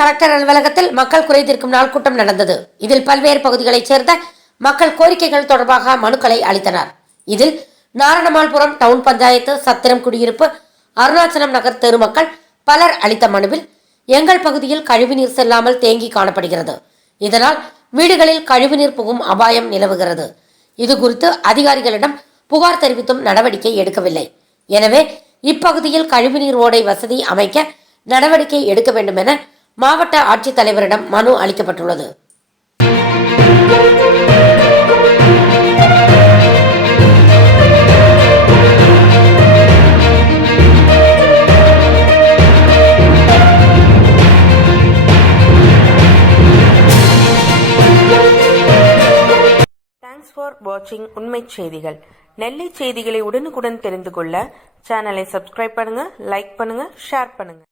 Collector அலுவலகத்தில் மக்கள் குறைதீர்க்கும் நாள் கூட்டம் நடந்தது. இதில் பல்வேறு பகுதிகளைச் சேர்ந்த மக்கள் கோரிக்கைகள் தொடர்பாக மனுக்களை அளித்தனர். இதில் நாரணமால்புரம் டவுன் பஞ்சாயத்து சத்திரம் குடியிருப்பு அருணாச்சலம் நகர் தெரு மக்கள் பலர் அளித்த மனுவில் எங்கள் பகுதியில் கழிவுநீர் செல்லாமல் தேங்கி காணப்படுகிறது. இதனால் வீடுகளில் கழிவுநீர் புகும் அபாயம் நிலவுகிறது. இது குறித்து அதிகாரிகளிடம் புகார் தெரிவித்தும் நடவடிக்கை எடுக்கவில்லை. எனவே இப்பகுதியில் கழிவுநீர் ஓடை வசதி அமைக்க நடவடிக்கை எடுக்க வேண்டும் என மாவட்ட ஆட்சித்தலைவரிடம் மனு அளிக்கப்பட்டுள்ளது. தேங்க்ஸ் ஃபார் வாட்சிங் உண்மை செய்திகள் நெல்லை செய்திகளை உடனுக்குடன் தெரிந்து கொள்ள சேனலை சப்ஸ்கிரைப் பண்ணுங்க லைக் பண்ணுங்க ஷேர் பண்ணுங்க